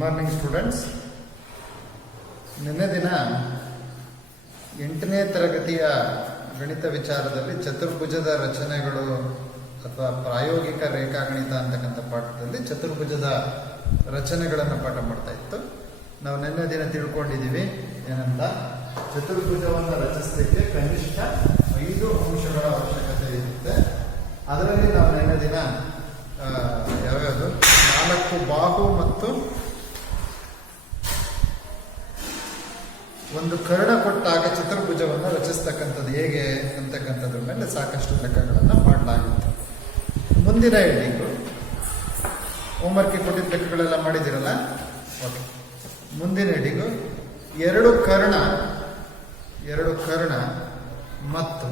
Morning students. ನಿನ್ನೆ ದಿನ 8ನೇ ತರಗತಿಯ ಗಣಿತ ವಿಚಾರದಲ್ಲಿ ಚತುರ್ಭುಜದ ರಚನೆಗಳು ಅಥವಾ ಪ್ರಾಯೋಗಿಕ ರೇಖಾಗಣಿತ ಅಂತಕ್ಕಂಥ ಪಾಠದಲ್ಲಿ ಚತುರ್ಭುಜದ ರಚನೆಗಳನ್ನು ಪಾಠ ಮಾಡ್ತಾ ಇತ್ತು. ನಾವು ನಿನ್ನೆ ದಿನ ತಿಳ್ಕೊಂಡಿದ್ದೀವಿ ಏನಂತ, ಚತುರ್ಭುಜವನ್ನು ರಚಿಸಲಿಕ್ಕೆ ಕನಿಷ್ಠ 5 ಅಂಶಗಳ ಅವಶ್ಯಕತೆ ಇರುತ್ತೆ. ಅದರಲ್ಲಿ ನಾವು ನಿನ್ನೆ ದಿನ ಯಾವ್ಯಾವುದು 4 ಬಾಹು ಮತ್ತು ಒಂದು ಕರ್ಣ ಕೊಟ್ಟಾಗ ಚತುರ್ಭುಜವನ್ನು ರಚಿಸ್ತಕ್ಕಂಥದ್ದು ಹೇಗೆ ಅಂತಕ್ಕಂಥದ್ರ ಮೇಲೆ ಸಾಕಷ್ಟು ಲೆಕ್ಕಗಳನ್ನು ಮಾಡಲಾಗುತ್ತೆ. ಮುಂದಿನ ಹೆಡ್ಡಿಂಗು ಹೋಮ್ವರ್ಕ್ ಕೊಟ್ಟಿದ್ದ ಲೆಕ್ಕಗಳೆಲ್ಲ ಮಾಡಿದಿರಲ್ಲ, ಓಕೆ. ಮುಂದಿನ ಹೆಡ್ಡಿಂಗು ಎರಡು ಕರ್ಣ ಮತ್ತು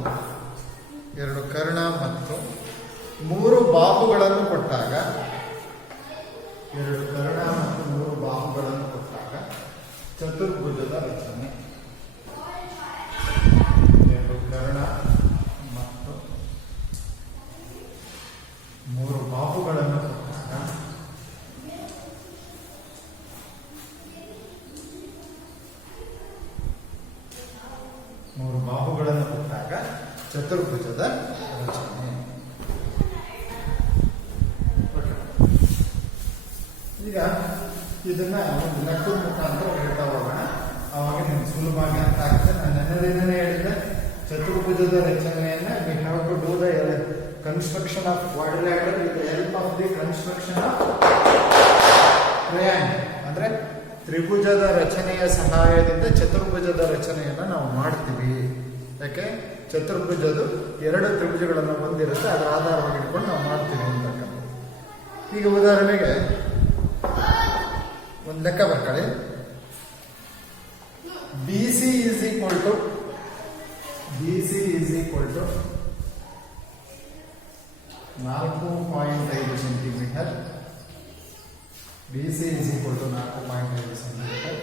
3 ಬಾಹುಗಳನ್ನು ಕೊಟ್ಟಾಗ, 2 ಕರ್ಣ ಮತ್ತು 3 ಬಾಹುಗಳನ್ನು ಕೊಟ್ಟಾಗ ಚತುರ್ಭುಜದ ರಚನೆ. 2 ಕರ್ಣ ಮತ್ತು 3 ಬಾಹುಗಳನ್ನು ಕೊಟ್ಟಾಗ ಚತುರ್ಭುಜದ ರಚನೆ. ಈಗ ಇದನ್ನ ಒಂದು ಲೆಕ್ಕದ ಮುಖಾಂತರ ಹೇಳ್ತಾ ಹೋಗೋಣ, ಅವಾಗ ನಿಮ್ಗೆ ಸುಲಭವಾಗಿ ಅರ್ಥ ಆಗುತ್ತೆ. ನಾನು ನೆನ್ನೆದಿನೇ ಹೇಳಿದ್ದೆ, ಚತುರ್ಭುಜದ ರಚನೆಯನ್ನ we have to do the construction of quadrilateral with the help of the construction of triangle. ಅಂದ್ರೆ ತ್ರಿಭುಜದ ರಚನೆಯ ಸಹಾಯದಿಂದ ಚತುರ್ಭುಜದ ರಚನೆಯನ್ನ ನಾವು ಮಾಡ್ತೀವಿ. ಯಾಕೆ, ಚತುರ್ಭುಜದು 2 ತ್ರಿಭುಜಗಳನ್ನು ಹೊಂದಿರುತ್ತೆ, ಅದರ ಆಧಾರವಾಗಿ ಇಟ್ಕೊಂಡು ನಾವು ಮಾಡ್ತೀವಿ ಅಂತಕ್ಕಂಥದ್ದು. ಈಗ ಉದಾಹರಣೆಗೆ ಒಂದು ಲೆಕ್ಕ ಬರ್ಕೊಳ್ಳಿ. BC is equal to 4.5 centimetre. BC is equal to 4.5 centimetre.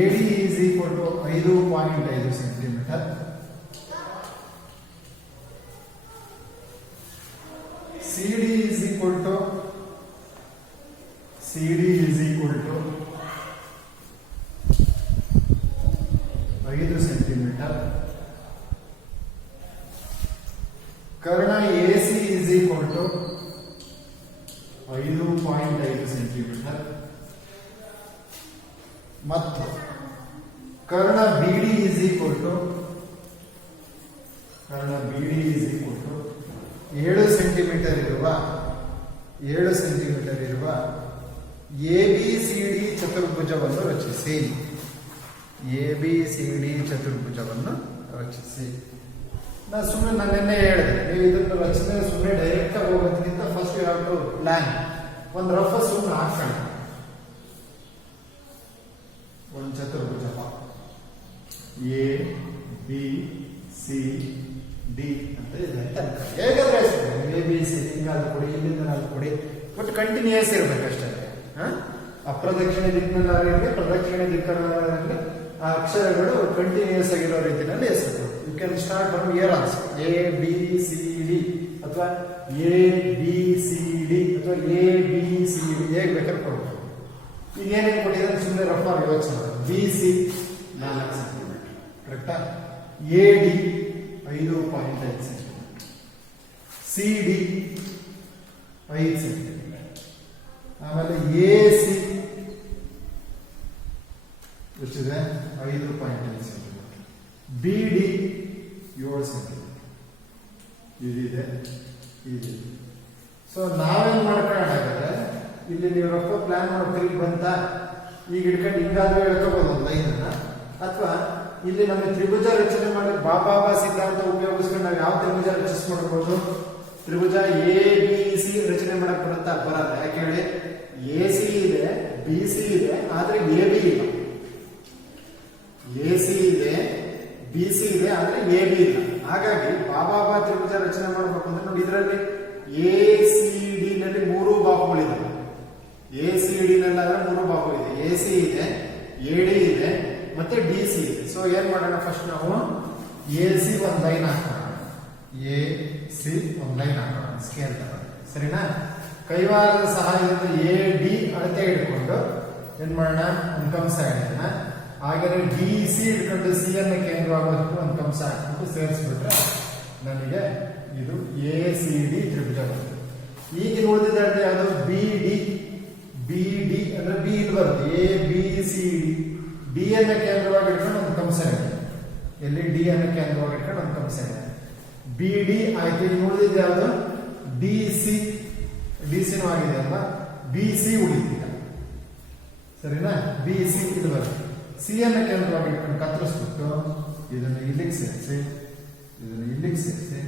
AD is equal to 5.5 centimetre. CD is equal to 5 centimetre. ಕರ್ಣ AC is equal to 5.5 centimetre ಮತ್ತು ಕರ್ಣ BD is equal to 7 centimetre ಇರುವ ABCD ಚತುರ್ಭುಜವನ್ನು ರಚಿಸಿ. ನಾನು ನಿನ್ನೆ ಹೇಳಿದೆ, ನೀವು ಇದನ್ನು ರಚನೆ ಸುಮ್ಮನೆ ಡೈರೆಕ್ಟ್ ಆಗಿ ಹೋಗೋದಕ್ಕಿಂತ first you have to plan. ಒಂದು ರಫ್ ಸುಮ್ಮನೆ ಹಾಕೋಣ. ಒಂದು ಚತುರ್ಭುಜ ABCD ಅಂತ ಇದೆ. ಹೇಗಾದ್ರೆ ABCD ಹಿಂಗಾದ್ರು ಕೊಡಿ, ಇಲ್ಲಿಂದ ನಾವು ಕೊಡಿ, ಬಟ್ ಕಂಟಿನ್ಯೂಯಸ್ ಇರ್ಬೇಕಷ್ಟೇ. ಅಪ್ರದಕ್ಷಿಣೆ ದಿಕ್ಕಿನಲ್ಲಾಗಲಿ ಪ್ರದಕ್ಷಿಣೆ ದಿಕ್ಕಲ್ಲಿ ಆ ಅಕ್ಷರಗಳು ಕಂಟಿನ್ಯೂಯಸ್ ಆಗಿರೋ ರೀತಿಯಲ್ಲಿ ಹೆಸರು. You can start from year also, ABCD ಅಥವಾ ABCD ಅಥವಾ ABCD ಹೇಗೆ ಬೇಕಾದ್ರೆ ಕೊಡ್ಬೋದು. ಈಗ ಏನೇನು ಕೊಟ್ಟಿದ್ದಾರೆ ಸುಮ್ಮನೆ ರಫ್ ಆಗಿ ಯೋಚನೆ ಮಾಡಿ. BC 4 ಸೆಂಟಿಮೀಟರ್ ಕರೆಕ್ಟಾ, AD 5.5 ಸೆಂಟಿಮೀಟರ್, CD 5 ಸೆಂಟಿಮೀಟರ್, ಆಮೇಲೆ AC ಎಷ್ಟಿದೆ 5.5 ಸೆಂಟಿಮೀಟರ್, BD 7 ಸೆಂಟಿಮೀಟರ್. ಇದಿದೆ. ಸೊ ನಾವೇನ್ ಮಾಡ್ಕೊಳ್ಳೋಣ, ಇಲ್ಲಿ ನೀವು ರೊಕ್ಕ ಪ್ಲಾನ್ ಮಾಡ್ತೀರಿ ಬಂತ, ಈಗ ಹಿಡ್ಕೊಂಡು ಹಿಂಗಾದ್ರೂ ಹೇಳ್ಕೋಬಹುದು ಒಂದು ಲೈನನ್ನ, ಅಥವಾ ಇಲ್ಲಿ ನಮಗೆ ತ್ರಿಭುಜ ರಚನೆ ಮಾಡಿ ಬಾಬಾ ಸಿದ್ಧಾಂತ ಉಪಯೋಗಿಸ್ಕೊಂಡು ನಾವು ಯಾವ ತ್ರಿಭುಜ ರಚಿಸ್ ಮಾಡಬಹುದು. ತ್ರಿಭುಜ ABC ರಚನೆ ಮಾಡಕ್ ಬರುತ್ತಾ? ಬರಲ್ಲ. ಯಾಕೆ ಹೇಳಿ, AC ಇದೆ, BC ಇದೆ, ಆದ್ರೆ AB ಇಲ್ಲ. AC ಇದೆ, BC ಇದೆ, ಆದ್ರೆ AB ಇಲ್ಲ. ಹಾಗಾಗಿ ಬಾಬಾ ತ್ರಿಭುಜ ರಚನೆ ಮಾಡಬೇಕು ಅಂದ್ರೆ ನೋಡಿ, ಇದರಲ್ಲಿ ACD ನಲ್ಲಿ 3 ಬಾಹುಗಳಿದಾವೆ. ACD ನಲ್ಲಾದ್ರೆ 3 ಬಾಹು ಇದೆ. AC ಇದೆ, AD ಇದೆ, ಮತ್ತೆ DC ಇದೆ. ಸೊ ಏನ್ ಮಾಡೋಣ, ಫಸ್ಟ್ ನಾವು AC ಒಂದು ಲೈನ್ ಹಾಕೋಣ. ಸ್ಕೇಲ್ ತರ, ಸರಿನಾ? ಕೈವಾರದ ಸಹಾಯದಿಂದ AD ಅಳತೆ ಹಿಡ್ಕೊಂಡು ಏನ್ ಮಾಡೋಣ, ಒಂದು ಕಂಸ ಹಿಡಿಯೋಣ. ಹಾಗಾದ್ರೆ ಡಿ ಸಿ ಇಟ್ಕೊಂಡು ಸಿ ಅನ್ನ ಕೇಂದ್ರವಾಗೋದಕ್ಕೆ ಒಂದು ಕಂಸ ಹಾಕ್ಬಿಟ್ಟು ಸೇರಿಸ್ಬಿಟ್ರೆ ನನಗೆ ಇದು ಎ ಸಿ ಡಿ ತ್ರಿಭುಜ ಬರುತ್ತೆ. ಈಗ ಉಳಿದಿದೆ ಅದು ಬಿ ಡಿ. ಬಿ ಡಿ ಅಂದ್ರೆ ಬಿ ಇಲ್ಲಿ ಬರುತ್ತೆ, A B C D. D ಅನ್ನ ಕೇಂದ್ರವಾಗಿ ಇಟ್ಕೊಂಡು ಒಂದು ಕಂಸ ಇದೆ, ಎಲ್ಲಿ ಡಿ ಅನ್ನ ಕೇಂದ್ರವಾಗಿ ಇಟ್ಕೊಂಡು ಒಂದು ಕಂಸ ಇದೆ. ಬಿ ಡಿ ಆಯ್ತು. ಈಗ ಉಳಿದಿದೆ ಯಾವುದು, ಡಿ ಸಿ. ಡಿ ಸಿನೂ ಆಗಿದೆ ಅಲ್ವಾ, ಬಿ ಸಿ ಉಳಿದಿಲ್ಲ, ಸರಿನಾ. ಬಿ ಸಿ ಇಲ್ಲಿ ಬರುತ್ತೆ. ಸಿ ಅನ್ನ ಕೇಂದ್ರವಾಗಿ ಇಟ್ಕೊಂಡು ಕತ್ತರಿಸ್ಬಿಟ್ಟು ಇದನ್ನು ಇಲ್ಲಿಗೆ ಸೇರಿಸಿ, ಇದನ್ನು ಇಲ್ಲಿಗೆ ಸೇರಿಸಿ,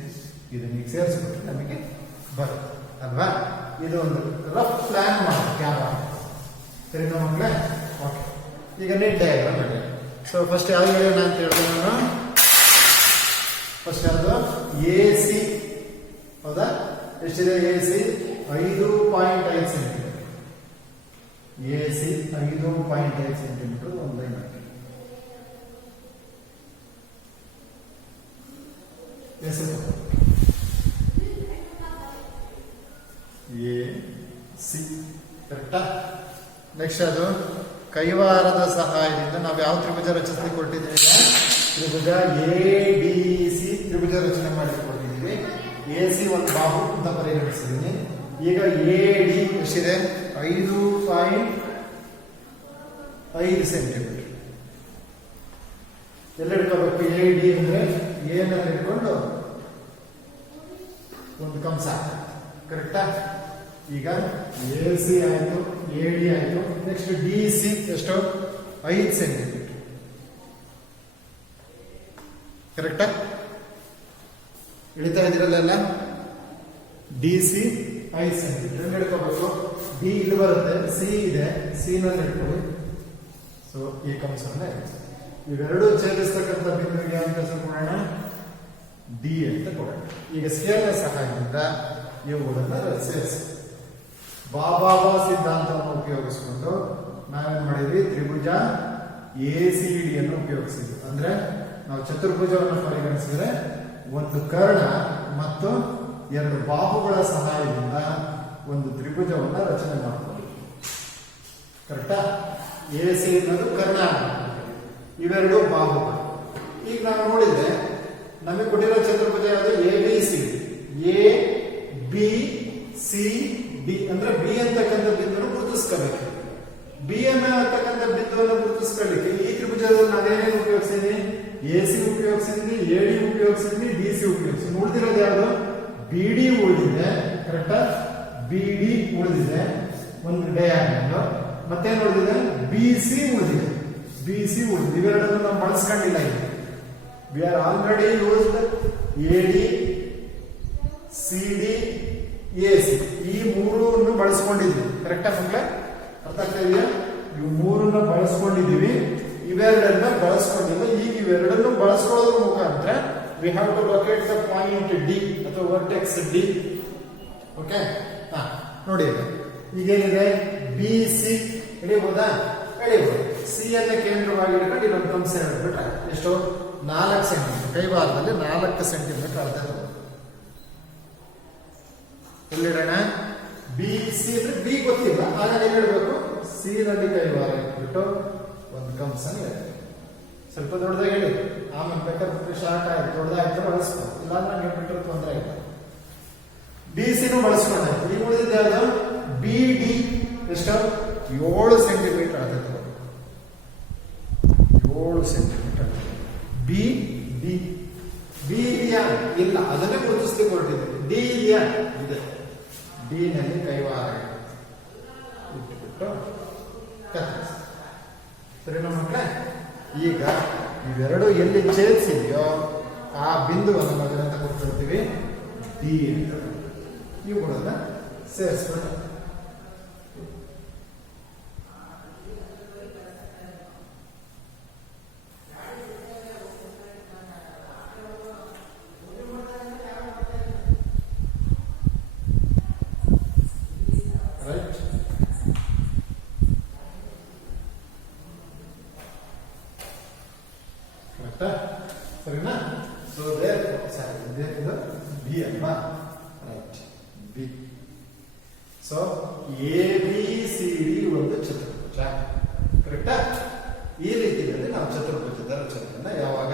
ಇದನ್ನ ಈಗ ಸೇರಿಸ್ಬಿಟ್ರೆ ನಮಗೆ ಬರುತ್ತೆ ಅಲ್ವಾ. ಇದು ಒಂದು ರಫ್ ಪ್ಲಾನ್ ಮಾಡೋದು ಯಾವಾಗ, ಸರಿನಾ ಮಕ್ಕಳೇ. ಓಕೆ, ಈಗ ನೀಟ್ ಡಯಾಗ್ರಾಮ್ ಮಾಡಿ. ಸೊ ಫಸ್ಟ್ ಯಾವ್ದು ಹೇಳೋಣ ಅಂತ ಹೇಳಿದ್ರೆ ನಾನು ಫಸ್ಟ್ ಯಾವುದು, ಎ ಸಿ. ಹೌದಾ, ಎಷ್ಟಿದೆ A C, 5.5 centimetre. A C 5.5 centimetre ಒಂದು ಲೈನ್ ಹಾಕಿ. ಎ ಸಿ ಕರೆಕ್ಟಾ. ನೆಕ್ಸ್ಟ್ ಅದು ಕೈವಾರದ ಸಹಾಯದಿಂದ ನಾವು ಯಾವ ತ್ರಿಭುಜ ರಚಿಸಲಿಕ್ಕೆ ಕೊಟ್ಟಿದ್ದೀವಿ, ತ್ರಿಭುಜ ಎ ಡಿ ಸಿ ತ್ರಿಭುಜ ರಚನೆ ಮಾಡಲಿಕ್ಕೆ ಕೊಟ್ಟಿದ್ದೀವಿ. ಎ ಸಿ ಒಂದು ಬಾಹು ಅಂತ ಪರಿಗಣಿಸಿದ್ದೀನಿ. ಈಗ ಎ ಡಿ ಎಷ್ಟಿದೆ, 5.5 ಸೆಂಟಿಮೀಟರ್. ಎಲ್ಲ ಹಿಡ್ಕೋಬೇಕು, ಎ ಡಿ ಅಂದ್ರೆ ಏನಲ್ಲಿ ಹಿಡ್ಕೊಂಡು ಒಂದು ಕಂಸ, ಕರೆಕ್ಟಾ. ಈಗ ಎ ಸಿ ಆಯ್ತು, ಎ ಡಿ ಆಯ್ತು. ನೆಕ್ಸ್ಟ್ ಡಿ ಸಿ ಎಷ್ಟು, 5 ಸೆಂಟಿಮೀಟರ್, ಕರೆಕ್ಟಾ. ಇಳಿತಾ ಇದ್ರಲ್ಲ, ಡಿ ಸಿ 5 ಸೆಂಟಿಮೀಟರ್ ಹಿಡ್ಕೋಬೇಕು. ಡಿ ಇಲ್ಲಿ ಬರುತ್ತೆ, ಸಿ ಇದೆ, ಸಿ ನಲ್ಲಿ ಹಿಡ್ಕೊಳ್ಳಿ. ಸೊ ಈ ಕಂಸವನ್ನ ಇವೆರಡು ಛೇದಿಸ್ತಕ್ಕಂಥ ಬಿಂದುವಿಗೆ ಅಂತ ಕೊಡೋಣ, ಡಿ ಅಂತ ಕೊಡೋಣ. ಈಗ ಸ್ಕೇಲ್ ಸಹಾಯದಿಂದ ಇವುಗಳನ್ನ ಸೇರಿಸಿ ಬಾಬಾಬಾ ಸಿದ್ಧಾಂತವನ್ನು ಉಪಯೋಗಿಸಿಕೊಂಡು ನಾವೇನ್ ಮಾಡಿದ್ವಿ, ತ್ರಿಭುಜ ಎ ಸಿ ಡಿ ಅನ್ನು ಉಪಯೋಗಿಸಿದ್ವಿ. ಅಂದ್ರೆ ನಾವು ಚತುರ್ಭುಜವನ್ನು ಪರಿಗಣಿಸಿದ್ರೆ ಒಂದು ಕರ್ಣ ಮತ್ತು 2 ಬಾಹುಗಳ ಸಹಾಯದಿಂದ ಒಂದು ತ್ರಿಭುಜವನ್ನ ರಚನೆ ಮಾಡ್ತೀವಿ, ಕರೆಕ್ಟಾ. ಎ ಸಿ ಅನ್ನೋದು ಕರ್ಣ, ಇವೆರಡು ಬಾಹುಗಳು. ಈಗ ನಾವು ನೋಡಿದ್ರೆ ನಮಗೆ ಕೊಟ್ಟಿರೋ ಚತುರ್ಭುಜ ಯಾವುದು, A B C. A B C D ಅಂದ್ರೆ ಬಿ ಅಂತಕ್ಕಂಥ ಬಿಂದುವನ್ನು ಗುರುತಿಸ್ಕೋಬೇಕು. ಬಿ ಅನ್ನತಕ್ಕಂಥ ಬಿಂದುವನ್ನು ಗುರುತಿಸ್ಕೊಳ್ಳಿಕ್ಕೆ ಈ ತ್ರಿಭುಜದಲ್ಲಿ ನಾನೇನೇನು ಉಪಯೋಗಿಸಿದೀನಿ, ಎ ಸಿ ಉಪಯೋಗಿಸಿದ್ವಿ, ಎ ಡಿ ಉಪಯೋಗಿಸಿದ್ವಿ, ಡಿ ಸಿ ಉಪಯೋಗಿಸಿದ್ವಿ. ಉಳಿದಿರೋದು ಯಾವುದು, ಬಿ ಡಿ ಉಳಿದಿದೆ, ಕರೆಕ್ಟಾ. ಬಿ ಡಿ ಉಳಿದಿದೆ ಒಂದು ಡಯಾಗ್ರಾಮ್. ಮತ್ತೇನು ಉಳಿದಿದೆ, ಬಿ ಸಿ ಉಳಿದಿದೆ. ಬಿ ಸಿ ಉಳಿದಿದೆ. ಇವೆರಡನ್ನು ನಾವು ಬಳಸ್ಕೊಂಡಿಲ್ಲ. ಈಗ we are already used A D C D A C, ಈ ಮೂರನ್ನು ಬಳಸ್ಕೊಂಡಿದ್ವಿ, ಕರೆಕ್ಟಾ ಮಕ್ಕಳೇ. ಅರ್ಥ ಆಗ್ತಾ ಇದೆಯಾ, ಇವು ಮೂರನ್ನ ಬಳಸ್ಕೊಂಡಿದೀವಿ, ಇವೆರಡನ್ನ ಬಳಸ್ಕೊಂಡಿಲ್ಲ. ಈಗ ಇವೆರಡನ್ನು ಬಳಸ್ಕೊಳ್ಳೋದ್ರ ಮುಖಾಂತರ we have to locate the point D ಅಥವಾ ವರ್ಟೆಕ್ಸ್ ಡಿ. ಓಕೆ, ನೋಡಿ ಈಗೇನಿದೆ, ಬಿ ಸಿ ಹಿಡಿಬಹುದಾ, ಹಿಡಿಬಹುದು. ಸಿ ಅನ್ನ ಕೇಂದ್ರವಾಗಿ ಇಟ್ಕೊಂಡು ಇಲ್ಲೊಂದು ಕಂಸ ಹಿಡಿದ್ಬಿಟ್ರೆ ಎಷ್ಟು, 4 ಸೆಂಟಿಮೀಟರ್. ಕೈವಾರದಲ್ಲಿ 4 ಸೆಂಟಿಮೀಟರ್ ಅಳತೆ. ಎಲ್ಲಿಡೋಣ, ಬಿ ಸಿ ಅಂದ್ರೆ ಬಿ ಗೊತ್ತಿಲ್ಲ, ಆಗ ಏನ್ ಹೇಳ್ಬೇಕು, ಸಿ ನಲ್ಲಿ ಕೈವಾರ ಇಟ್ಬಿಟ್ಟು ಒಂದು ಕಂಸನ ಸ್ವಲ್ಪ ದೊಡ್ಡದಾಗಿ ಹೇಳಿ. ಆಮೇಲೆ ಬೇಕಾದ್ರೆ ಶಾರ್ಟ್ ಆಯ್ತು, ದೊಡ್ಡದಾಯ್ತು ಬಳಸ್ಕೊ, ಇಲ್ಲ ನಂಗೆ ಬಿಟ್ಟರೆ ತೊಂದರೆ ಇಲ್ಲ. ಬಿ ಸಿನೂ ಬಳಸ್ಕೊಂಡೆ. ಈಗ ಉಳಿದಿದ್ದೆ ಯಾವುದು, ಬಿ ಡಿ ಎಷ್ಟು, 7 ಸೆಂಟಿಮೀಟರ್ ಆಗುತ್ತೆ. 7 ಸೆಂಟಿಮೀಟರ್. ಬಿ ಡಿ, ಬಿ ಇದೆಯಾ, ಇಲ್ಲ, ಅದನ್ನೇ ಗುರುತಿಸ್ಲಿಕ್ಕೆ ಹೊರಟಿದೆ. ಡಿ ಇದೆಯಾ, ಇದೆ. ಡಿ ನಲ್ಲಿ ಕೈವಾರ ಇಟ್ಟುಬಿಟ್ಟು ಕತ್ತರಿಸಿ, ಸರಿನಾ ಮಕ್ಕಳೇ. ಈಗ ಇವೆರಡು ಎಲ್ಲಿ ಛೇದಿಸಿದೆಯೋ ಆ ಬಿಂದುವನ್ನು ಮೊದಲಂತ ಕೊಟ್ಟಿರ್ತೀವಿ ಡಿ ಅಂತ. ಇವುಗಳನ್ನ ಸೇರಿಸ್ಬಿಟ್ಟು ಸರಿನಾ. ಸೊ ದೇರ್ ಇದು ಬಿ ಅಲ್ವಾ, right, B. So A B C D ಒಂದು ಚತುರ್ಭುಜ. ಕರೆಕ್ಟಾ? ಈ ರೀತಿಯಲ್ಲಿ ನಾವು ಚತುರ್ಭುಜದ ರಚನೆಯನ್ನ ಯಾವಾಗ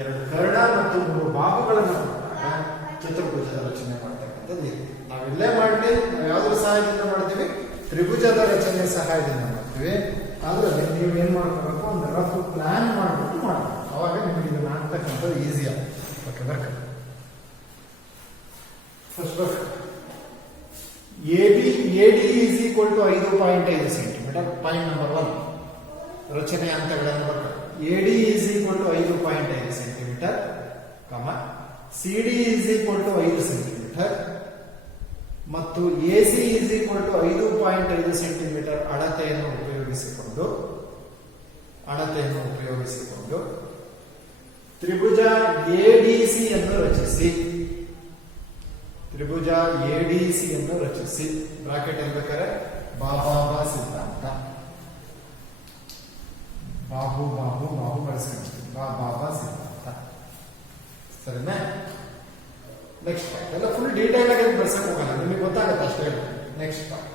ಎರಡು ಕರ್ಣ ಮತ್ತು ಮೂರು ಬಾಹುಗಳನ್ನು ಕೊಟ್ಟಾಗ ಚತುರ್ಭುಜದ ರಚನೆ ಮಾಡ್ತಕ್ಕಂಥದ್ದು ಇದೆ. ನಾವು ಇಲ್ಲೇ ಮಾಡಲಿ, ನಾವು ಯಾವ್ದ್ರ ಸಹಾಯದಿಂದ ಮಾಡ್ತೀವಿ? ತ್ರಿಭುಜದ ರಚನೆ ಸಹಾಯದಿಂದ ಮಾಡ್ತೀವಿ. ಆದ್ರೆ ನೀವು ಏನ್ ಮಾಡ್ಕೋಬೇಕು, ಒಂದು ರಫ್ ಪ್ಲಾನ್ ಮಾಡ್ಬಿಟ್ಟು ಮಾಡಬೇಕು. ಅವಾಗ ನಿಮಗೆ ಇದು ಮಾಡ್ತಕ್ಕಂಥದ್ದು ಈಸಿ ಆಗುತ್ತೆ. ಓಕೆ, ಬರ್ಕ first AD is equal to 5.5 centimetre. Point number 1 ರಚನೆ ಹಂತಗಳನ್ನು ಬರ್ಕ. AD is equal to 5.5 centimetre, CD is equal to 5 centimetre ಮತ್ತು AC is equal to 5.5 centimetre ಅಳತೆಯನ್ನು ಉಪಯೋಗಿಸಿಕೊಂಡು ತ್ರಿಭುಜ ADC ಅನ್ನು ರಚಿಸಿ. ತ್ರಿಭುಜ ADC ಅನ್ನು ರಚಿಸಿ. ಬ್ರಾಕೆಟ್ ಇರ್ಬೇಕಾದ್ರೆ ಬಾಬಾಬ ಸಿದ್ಧಾಂತ, ಬಾಹು ಬಳಸ್ಕೊಂಡ್ವಿ, ಬಾಬಾಬ ಸಿದ್ಧಾಂತ. ಸರಿನಾ? ನೆಕ್ಸ್ಟ್ ಪಾರ್ಟ್ ಎಲ್ಲ ಫುಲ್ ಡೀಟೇಲ್ ಆಗಿ ಬರ್ಸಕ್ ಹೋಗಲ್ಲ, ನಿಮಗೆ ಗೊತ್ತಾಗತ್ತೆ ಅಷ್ಟೇ. ನೆಕ್ಸ್ಟ್ ಪಾರ್ಟ್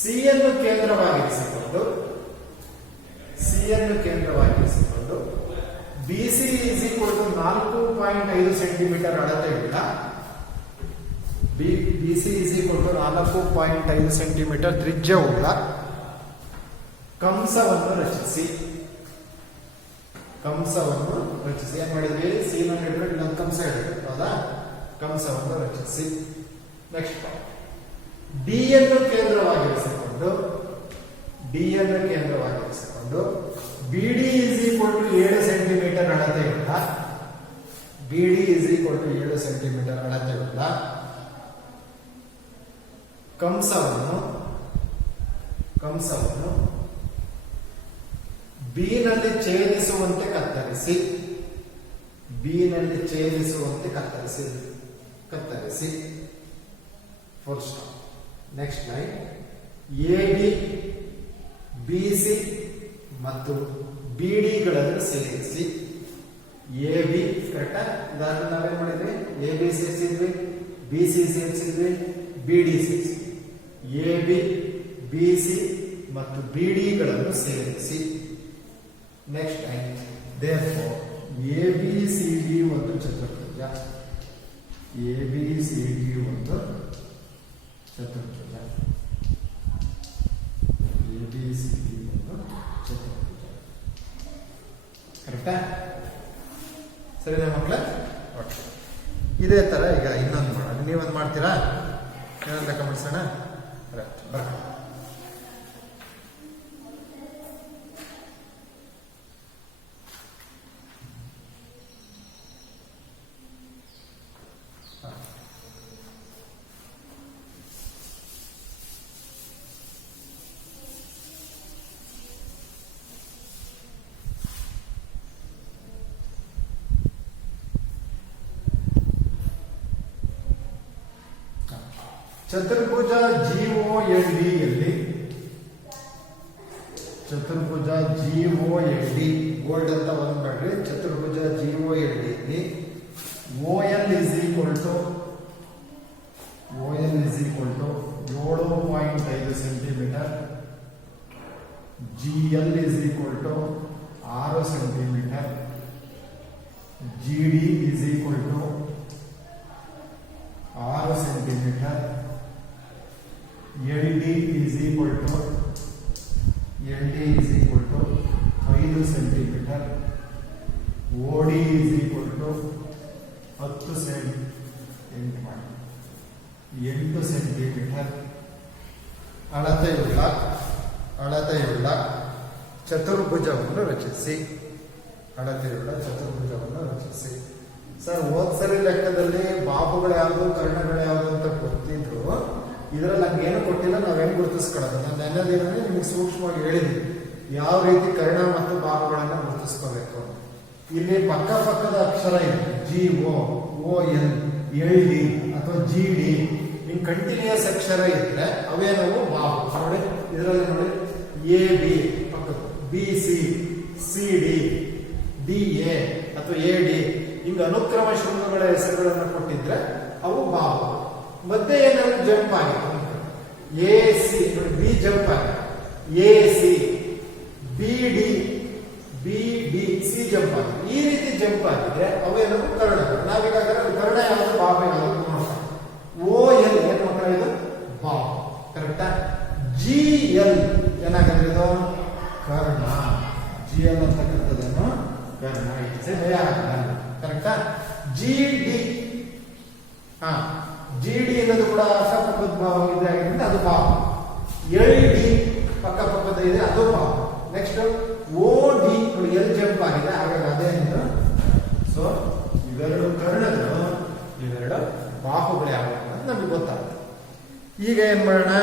ಸಿ ಅನ್ನು ಕೇಂದ್ರವಾಗಿರಿಸಿಕೊಂಡು BC is equal to 4.5 centimetre ಅಳತೆಯುಳ್ಳ BC is equal to 4.5 centimetre ತ್ರಿಜ್ಯವುಳ್ಳ ಕಂಸವನ್ನು ರಚಿಸಿ. ಏನ್ ಮಾಡಿದ್ವಿ? ಸಿ ನ ಹಿಡಿದ್ರೆ ಇನ್ನೊಂದು ಕಂಸ ಹಿಡಿದ್ರು, ಹೌದಾ? ಕಂಸವನ್ನು ರಚಿಸಿ. ನೆಕ್ಸ್ಟ್ ಡಿ ಅನ್ನು ಕೇಂದ್ರವಾಗಿರಿಸಿಕೊಂಡು BD is equal to 7 centimetre ಅಳತೆಯುಳ್ಳ ಕಂಸವನ್ನು ಬಿ ನಲ್ಲಿ ಛೇದಿಸುವಂತೆ ಕತ್ತರಿಸಿ. Full stop. Next line AB, BC ಮತ್ತು BD ಗಳನ್ನು ಸೇರಿಸಿ. AB ಕರೆಕ್ಟಾ? ಇದಾದ್ಮೇಲೆ ನಾವೇನ್ ಮಾಡಿದ್ವಿ? AB ಸೇರಿಸಿದ್ವಿ, BC ಸೇರಿಸಿದ್ವಿ, BD ಸೇರಿಸಿದ್ವಿ. AB, BC ಮತ್ತು BD ಗಳನ್ನು ಸೇರಿಸಿ. ನೆಕ್ಸ್ಟ್ ಲೈನ್ therefore ABCD ಒಂದು ಚತುರ್ಭುಜ. ಕರೆಕ್ಟಾ? ಸರಿನಾ ಮಕ್ಕಳ? ಇದೇ ತರ ಈಗ ಇನ್ನೊಂದು ಮಾಡೋಣ. ನೀವೊಂದು ಮಾಡ್ತೀರಾ? ಏನಂತ ಗಮನಿಸೋಣ. ರೈಟ್, ಬರ. ಚತುರ್ಭುಜ GOLD ಯಲ್ಲಿ ಗೋಲ್ಡ್ ಅಂತ ಒಂದು ಮಾಡ್ರಿ. ಚತುರ್ಭುಜ GOLD ಯಲ್ಲಿ OL is equal to 7.5 centimetre, GL is equal to 6 centimetre, GD is equal to 6 centimetre, LD is equal to 5 centimetre, OD is equal to 8 centimetre ಅಳತೆಯುಳ್ಳ ಚತುರ್ಭುಜವನ್ನು ರಚಿಸಿ. ಸರ್, ಹೋದ್ಸರಿ ಲೆಕ್ಕದಲ್ಲಿ ಬಾಹುಗಳು ಯಾವುದು, ಕರ್ಣಗಳು ಯಾವುದು ಅಂತ ಗೊತ್ತಿದ್ರು. ಇದರಲ್ಲಿ ನಮ್ಗೇನು ಕೊಟ್ಟಿಲ್ಲ, ನಾವೇನು ಗುರುತಿಸ್ಕೊಳ್ಳೋದು. ನಾನು ನೆನ್ನೆ ದಿನನೇ ನಿಮಗೆ ಸೂಕ್ಷ್ಮವಾಗಿ ಹೇಳಿದ್ವಿ ಯಾವ ರೀತಿ ಕರ್ಣ ಮತ್ತು ಬಾಹುಗಳನ್ನು ಗುರುತಿಸ್ಕೋಬೇಕು. ಇಲ್ಲಿ ಪಕ್ಕದ ಅಕ್ಷರ ಇದೆ, GO, OL, LD ಅಥವಾ GD. ಹಿಂಗ್ ಕಂಟಿನ್ಯೂಸ್ ಅಕ್ಷರ ಇದ್ರೆ ಅವೇನವು ಬಾಹು. ನೋಡಿ ಇದರಲ್ಲಿ ನೋಡಿ AB ಪಕ್ಕದ, BC, CD, DA ಅಥವಾ AD ಹಿಂಗ ಅನುಕ್ರಮ ಶೃಂಗಗಳ ಹೆಸರುಗಳನ್ನು ಕೊಟ್ಟಿದ್ರೆ ಅವು ಬಾಹು. ಮತ್ತೆ ಏನಾದ್ರು ಜಂಪ್ ಆಗಿದೆ, AC ನೋಡಿ, B ಜಂಪ್ ಆಗಿದೆ, AC, B D B D C jump ಆಗಿದೆ. ಈ ರೀತಿ ಜಂಪ್ ಆಗಿದ್ರೆ ಅವು ಏನದು ಕರ್ಣಗಳು. ನಾವೀಗಾದ್ರೆ ಕರ್ಣ ಯಾವುದು ಬಾಬು ಯಾವುದು ನೋಡೋಣ. ಓ ಎಲ್ ಏನು ಮಕ್ಕಳ ಇದು ಬಾಬು ಕರೆಕ್ಟಾ. ಜಿ ಎಲ್ ಏನಾಗತ್ತೆ ಇದು ಕರ್ಣ. ಜಿ ಎಲ್ ಅಂತಕ್ಕಂಥದ್ದೇನು ಕರ್ಣ. ಕರೆಕ್ಟಾ. ಜಿ ಡಿ ಜಿ ಡಿ ಅನ್ನೋದು ಕೂಡ ಅಕ್ಕಪಕ್ಕದ ಇದಾಗಿದ್ದರಿಂದ ಅದು ಬಾಬು. ಎಲ್ ಡಿ ಪಕ್ಕಪಕ್ಕದ ಇದೆ ಅದು ಬಾಬು. Next O D L jump ಆಗಿದೆ ಹಾಗಾಗಿ ಅದೇನಿದು. ಸೊ ಇವೆರಡು ಕರ್ಣಗಳು ಇವೆರಡು ಬಾಹುಗಳು ಯಾವ ಅಂತ ನಮ್ಗೆ ಗೊತ್ತಾಗುತ್ತೆ. ಈಗ ಏನ್ ಮಾಡೋಣ,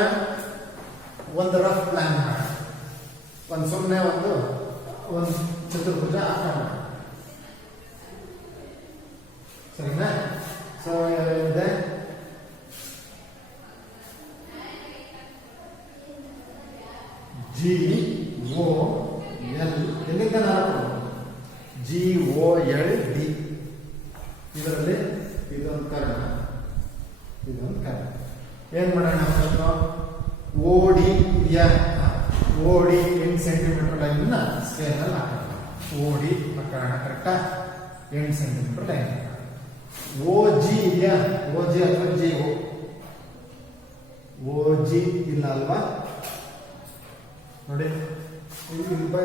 ಒಂದು ರಫ್ ಪ್ಲಾನ್ ಮಾಡೋಣ. ಒಂದು ಸುಮ್ಮನೆ ಒಂದು ಚತುರ್ಭುಜ ಹಾಕೋಣ. ಸರಿನಾ. ಸೊ ಇದೆ ಜಿ ಓ ಎಲ್ ಎಲ್ಲಿಂದ ನಾವು ಜಿ ಓ ಎಲ್ ಡಿ. ಇದರಲ್ಲಿ ಇದೊಂದು ಕರ್ಣ ಇದೊಂದು ಕರ್ಣ. ಏನ್ ಮಾಡೋಣ, ಓ ಡಿ ಇದೆಯಾ, O D 8 centimetre line scale ಅಲ್ಲಿ ಹಾಕೋಣ. ಓ ಡಿ ಹಾಕೋಣ ಕರೆಕ್ಟಾ. 8 ಸೆಂಟಿಮೀಟರ್ ಲೈನ್. ಓ ಜಿ ಇದೆಯಾ, ಓ ಜಿ ಅಥವಾ ಜಿ ಓ ಜಿ ಇಲ್ಲ ಅಲ್ವಾ ನೋಡಿ.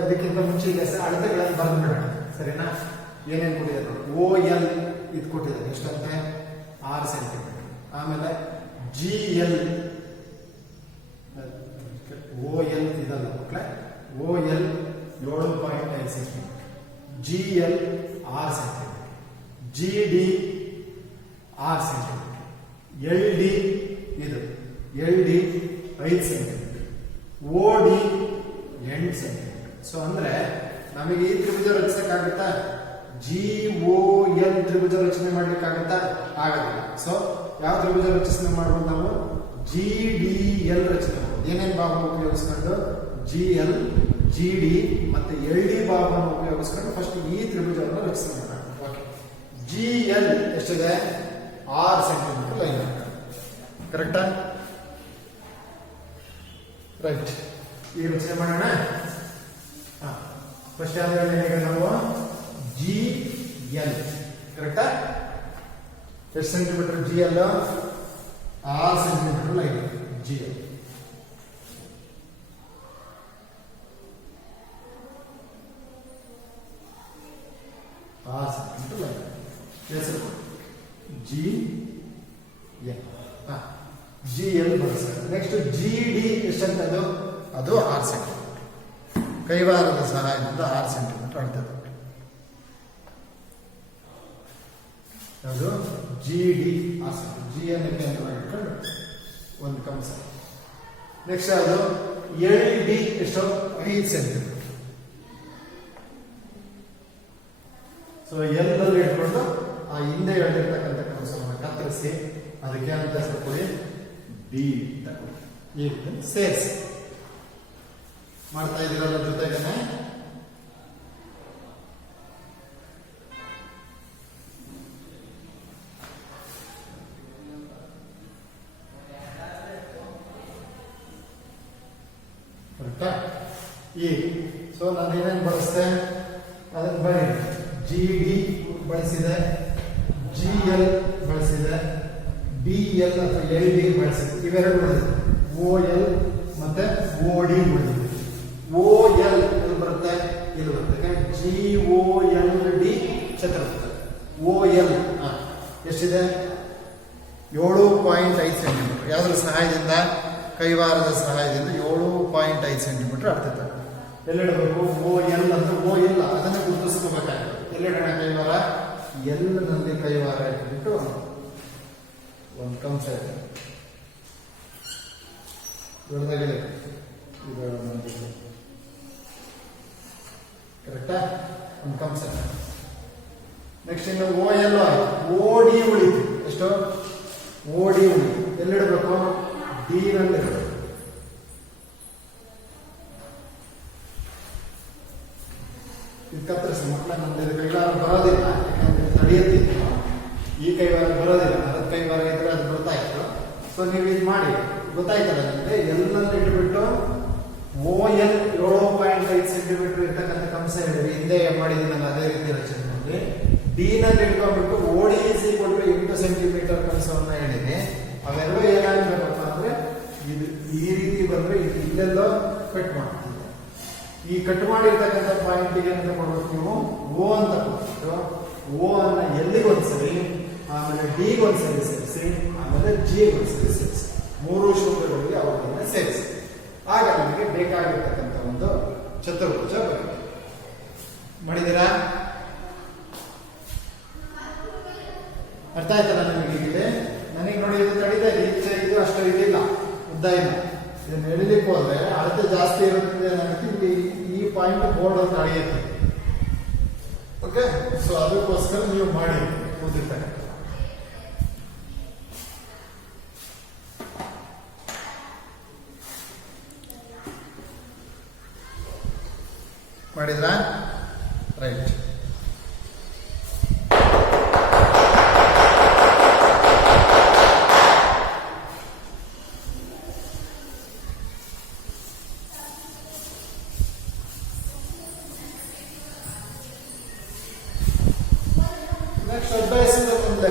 ಇದಕ್ಕಿಂತ ಮುಂಚೆ ಇಲ್ಲ ಅಳತೆಗಳನ್ನು ಬರೆದು ಬಿಡೋಣ ಸರಿನಾ. ಏನೇನು ಕೊಟ್ಟಿದ್ದಾರೆ, ಓ ಎಲ್ ಇದು ಕೊಟ್ಟಿದ್ದಾರೆ ಎಷ್ಟಂತೆ 6 ಸೆಂಟಿಮೀಟರ್. ಆಮೇಲೆ ಜಿ ಎಲ್ ಓ ಎಲ್ ಇದಲ್ಲ ಮಕ್ಕಳೇ, O L 7.5 centimetre, G L 6 centimetre, G D 6 centimetre, L D ಇದು L D 5 centimetre, O D 8 centimetre. So ಅಂದ್ರೆ ನಮಗೆ ಈ ತ್ರಿಭುಜ ರಚಿಸಕ್ಕಾಗುತ್ತಾ, ಜಿ ಓ ಎಲ್ ತ್ರಿಭುಜ ರಚನೆ ಮಾಡ್ಲಿಕ್ಕಾಗುತ್ತಾ, ಆಗೋದಿಲ್ಲ. ಸೊ ಯಾವ ತ್ರಿಭುಜ ರಚನೆ ಮಾಡ್ಬೋದು ನಾವು, ಜಿ ಡಿ ಎಲ್ ರಚನೆ ಮಾಡ್ಬೋದು. ಏನೇನು ಭಾಗವನ್ನು ಉಪಯೋಗಿಸ್ಕೊಂಡು, ಜಿ ಎಲ್, ಜಿ ಡಿ ಮತ್ತೆ ಎಲ್ ಡಿ ಭಾಗವನ್ನು ಉಪಯೋಗಿಸ್ಕೊಂಡು ಫಸ್ಟ್ ಈ ತ್ರಿಭುಜವನ್ನು ರಚನೆ ಮಾಡೋಣ. ಓಕೆ, ಜಿ ಎಲ್ ಎಷ್ಟಿದೆ 6 ಸೆಂಟಿಮೀಟರ್ ಲೈನ್ ಕರೆಕ್ಟಾ. ರೈಟ್, ಈ ರಚನೆ ಮಾಡೋಣ. ಫಸ್ಟ್ ಯಾವ್ದು ನಾವು ಜಿ ಎಲ್ ಕರೆಕ್ಟಾ. ಎಷ್ಟು centimetre G L, 6 centimetre line G L. ಹೆಸರು ಜಿ ಎಲ್. ಜಿ ಎಲ್ ಬಳಸ್ತಾರೆ. ನೆಕ್ಸ್ಟ್ ಜಿ ಡಿ ಎಷ್ಟಂತ ಅದು 6 ಸೆಂಟಿಮೀಟರ್. ಕೈವಾರದ ಸಹಾಯದಿಂದ 6 ಸೆಂಟಿಮೀಟರ್ ಅಳ್ತದೆ. ಅದು G D 6 centimetre. G N ಕೇಂದ್ರ ಇಟ್ಕೊಂಡು ಒಂದು ಕಂಸ. ನೆಕ್ಸ್ಟ್ ಅದು ಎಲ್ ಡಿ ಎಷ್ಟು 5 ಸೆಂಟಿಮೀಟರ್. ಸೊ ಎಲ್ ಅಲ್ಲಿ ಇಟ್ಕೊಂಡು ಆ ಹಿಂದೆ ಎಳೆದಿರ್ತಕ್ಕಂಥ ಕಂಸವನ್ನು ಕತ್ತರಿಸಿ ಅದಕ್ಕೆ ಅಂತ ಹೆಸರು ಕೊಡಿ ಡಿ ಅಂತ. ಈಗ ಸೇರಿಸಿ ಮಾಡ್ತಾ ಇದ್ದೀರಲ್ಲ ಜೊತೆಗೇನೆ. ಕರೆಕ್ಟಾ. ಈ ಸೊ ನಾನು ಏನೇನು ಬಳಸ್ತೆ ಅದನ್ನು ಬರೀ. ಜಿ ಡಿ ಬಳಸಿದೆ, ಜಿ ಎಲ್ ಬಳಸಿದೆ, ಬಿ ಎಲ್ ಅಥವಾ ಎಲ್ ಡಿ ಬಳಸಿದೆ. ಇವೆರಡು ಬಳಸಿದೆ. ಓ ಎಲ್ ಮತ್ತೆ ಓ ಡಿ ಬಳಸಿದೆ. ಓ ಎಲ್ ಎಲ್ಲಿ ಬರುತ್ತೆ, ಇಲ್ಲಿ ಬರುತ್ತೆ. ಜಿ ಓ ಎಲ್ ಡಿ ಚತುರ್ಭುಜ. ಓ ಎಲ್ ಎಷ್ಟಿದೆ 7.5 ಸೆಂಟಿಮೀಟರ್. ಯಾವುದ್ರ ಸಹಾಯದಿಂದ, ಕೈವಾರದ ಸಹಾಯದಿಂದ 7.5 ಸೆಂಟಿಮೀಟರ್ ಆಗ್ತೈತೆ. ಎಲ್ಲಿಡಬೇಕು, ಓ ಎಲ್ ಅಂತ. ಓ ಎಲ್ ಅದನ್ನು ಗುರುತಿಸ್ಕೋಬೇಕಾಗುತ್ತೆ. ಎಲ್ಲಿಡೋಣ ಕೈವಾರ, ಎಲ್ ನಲ್ಲಿ ಕೈವಾರ ಇಟ್ಬಿಟ್ಟು ಒಂದು ಕಂಸ ಇದೆ ದೊಡ್ಡದಾಗಿದೆ ಕರೆಕ್ಟಾ, ಒಂದು ಕಂಸ. ನೆಕ್ಸ್ಟ್ ಇನ್ನು ಓ ಎಲ್ ಓ ಡಿ ಉಳಿತು. ಎಷ್ಟು ಓ ಡಿ ಉಳಿತು. ಎಲ್ಲಿಡಬೇಕು, ಡಿ ನಲ್ಲಿ ಇಡಬೇಕು. ಇದು ಕತ್ತರಿಸಿ ಮಕ್ಕಳ ನಮ್ದು ಕೈವಾರ ಬರೋದಿಲ್ಲ, ಯಾಕಂದ್ರೆ ತಡೆಯುತ್ತಿತ್ತು. ಈ ಕೈವಾರ ಬರೋದಿಲ್ಲ, ಅದ್ರ ಕೈವಾರ ಇದ್ರೆ ಅದು ಬರ್ತಾ ಇತ್ತು. ಸೊ ನೀವು ಇದು ಮಾಡಿ ಗೊತ್ತಾಯ್ತಲ್ಲ ನಿಮಗೆ. ಎಲ್ಲನ್ನು ಇಟ್ಬಿಟ್ಟು OL 7.5 ಸೆಂಟಿಮೀಟರ್ ಇರ್ತಕ್ಕಂಥ ಕಂಸ ಹೇಳಿದ್ರೆ ಹಿಂದೆ ಮಾಡಿದ್ದೀನಲ್ಲ ಅದೇ ರೀತಿ ರಚನೆ ಮಾಡಿ ಡಿ ನಲ್ಲಿ ಇಟ್ಕೊಂಡ್ಬಿಟ್ಟು OD is equal to 8 centimetre ಕಂಸವನ್ನ ಹೇಳಿದೆ. ಅವೆಲ್ಲವೂ ಏನಾಗಬೇಕಪ್ಪ ಅಂದ್ರೆ ಇದು ಈ ರೀತಿ ಬಂದ್ರೆ ಇದು ಇಲ್ಲೆಲ್ಲೋ ಕಟ್ ಮಾಡ್ತೀವಿ. ಈ ಕಟ್ ಮಾಡಿರ್ತಕ್ಕಂಥ ಪಾಯಿಂಟ್ಗೆ ಅಂತ ಕೊಡ್ಬೇಕು ನೀವು O ಅಂತ ಕೊಟ್ಬಿಟ್ಟು O ಅನ್ನ ಎಲ್ಲಿಗೆ ಒಂದ್ಸರಿ, ಆಮೇಲೆ ಡಿ ಒಂದ್ಸರಿ ಸೇರಿಸಿ, ಆಮೇಲೆ ಜಿ ಒಂದ್ಸರಿ ಸೇರಿಸಿ, ಮೂರು ಶೂನ್ಯಗಳಿಗೆ ಅವುಗಳನ್ನ ಸೇರಿಸಿ. ಆಗ ನಮಗೆ ಬೇಕಾಗಿರ್ತಕ್ಕಂಥ ಒಂದು ಚತುರ್ಭುಜ ಬರುತ್ತೆ. ಮಾಡಿದ್ದೀರಾ? ಅರ್ಥ ಆಯ್ತಲ್ಲ ನಿಮಗೆ? ಈಗಿದೆ ನನಗೆ ನೋಡಿ ಇದು ತಡಿದೆ ಇದು ಅಷ್ಟು ಇದಿಲ್ಲ, ಉದ್ದ ಇಲ್ಲ. ಇದನ್ನು ಎಳಿಲಿಕ್ಕೆ ಹೋದ್ರೆ ಅಳತೆ ಜಾಸ್ತಿ ಇರುತ್ತೆ ನನಗೆ ಇಲ್ಲಿ ಈ ಪಾಯಿಂಟ್ ಬೋರ್ಡ್ ಅಂತ ಅಳೆಯುತ್ತೆ. ಓಕೆ, ಸೊ ಅದಕ್ಕೋಸ್ಕರ ನೀವು ಮಾಡಿ ಕೂತಿರ್ತಾರೆ. ಮಾಡಿದ್ರಾ? ರೈಟ್. ನೆಕ್ಸ್ಟ್ ಅಭ್ಯಾಸದ ಒಂದು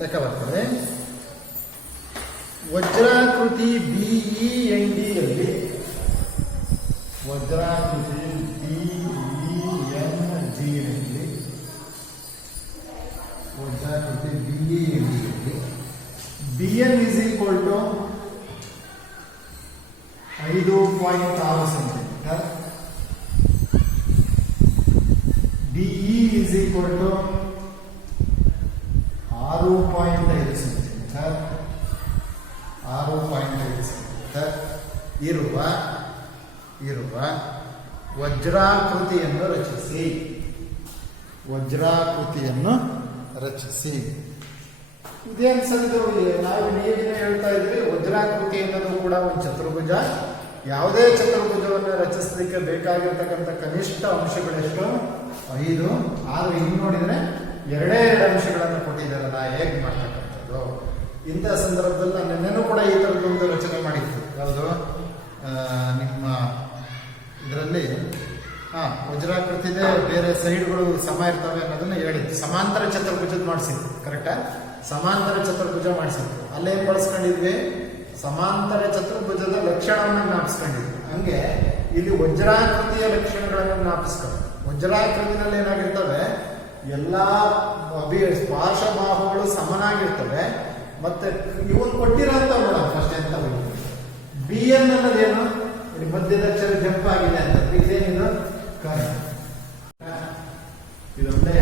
ಲೆಕ್ಕ ಬರ್ತದೆ. ವಜ್ರಾಕೃತಿ BEND ಯಲ್ಲಿ ವಜ್ರಾಕೃತಿ BENG ಯಲ್ಲಿ ವಜ್ರಾಕೃತಿ BENG ಯಲ್ಲಿ BN is equal to 5.6 centimetre, DE is equal to 6.5 centimetre, 6.5 centimetre ಇರುವ ವಜ್ರಾಕೃತಿಯನ್ನು ರಚಿಸಿ. ವಜ್ರಾಕೃತಿಯನ್ನು ರಚಿಸಿ. ಇದೇನು ಸರಿದು? ನಾವು ನೀವೇನೇ ಹೇಳ್ತಾ ಇದ್ರಿ, ವಜ್ರಾಕೃತಿ ಅನ್ನೋದು ಕೂಡ ಒಂದು ಚತುರ್ಭುಜ. ಯಾವುದೇ ಚತುರ್ಭುಜವನ್ನು ರಚಿಸಲಿಕ್ಕೆ ಬೇಕಾಗಿರ್ತಕ್ಕಂಥ ಕನಿಷ್ಠ ಅಂಶಗಳೆಷ್ಟು? 5, 6. ಹಿಂಗೆ ನೋಡಿದ್ರೆ 2 ಅಂಶಗಳನ್ನು ಕೊಟ್ಟಿದ್ದಾರಲ್ಲ, ಹೇಗೆ ಮಾಡ್ತಕ್ಕಂಥದ್ದು? ಇಂಥ ಸಂದರ್ಭದಲ್ಲಿ ನಾನು ನಿನ್ನೆನೂ ಕೂಡ ಈ ಥರದ್ದೊಂದು ರಚನೆ ಮಾಡಿದ್ದು. ಯಾವುದು? ನಿಮ್ಮ ಇದರಲ್ಲಿ ವಜ್ರಾಕೃತಿದೆ, ಬೇರೆ ಸೈಡ್ಗಳು ಸಮ ಇರ್ತವೆ ಅನ್ನೋದನ್ನ ಹೇಳಿದ್ದು. ಸಮಾಂತರ ಚತುರ್ಭುಜದ ಮಾಡಿಸಿದ್ದು, ಕರೆಕ್ಟಾ? ಸಮಾಂತರ ಚತುರ್ಭುಜ ಮಾಡಿಸಿದ್ದು. ಅಲ್ಲೇನು ಬಳಸ್ಕೊಂಡಿದ್ವಿ? ಸಮಾಂತರ ಚತುರ್ಭುಜದ ಲಕ್ಷಣವನ್ನು ಜ್ಞಾಪಿಸ್ಕೊಂಡಿದ್ವಿ. ಹಂಗೆ ಇಲ್ಲಿ ವಜ್ರಾಕೃತಿಯ ಲಕ್ಷಣಗಳನ್ನು ಜ್ಞಾಪಿಸ್ಕೊಂಡು, ವಜ್ರಾಕೃತಿನಲ್ಲಿ ಏನಾಗಿರ್ತವೆ? ಎಲ್ಲಾ ಪಾರ್ಶ್ವಬಾಹುಗಳು ಸಮನಾಗಿರ್ತವೆ. ಮತ್ತೆ ಇವನ್ ಕೊಟ್ಟಿರೋಂತ ನೋಡ ಫಸ್ಟ್ ಅಂತ BN ಅನ್ನೋದೇನು? ಮಧ್ಯದ ಅಕ್ಷರ ಜಂಪ್ ಆಗಿದೆ ಅಂತಂದ್ರೆ ಇದೇನಿದು? ಕರ್ಣ. ಇದೊಂದೇ.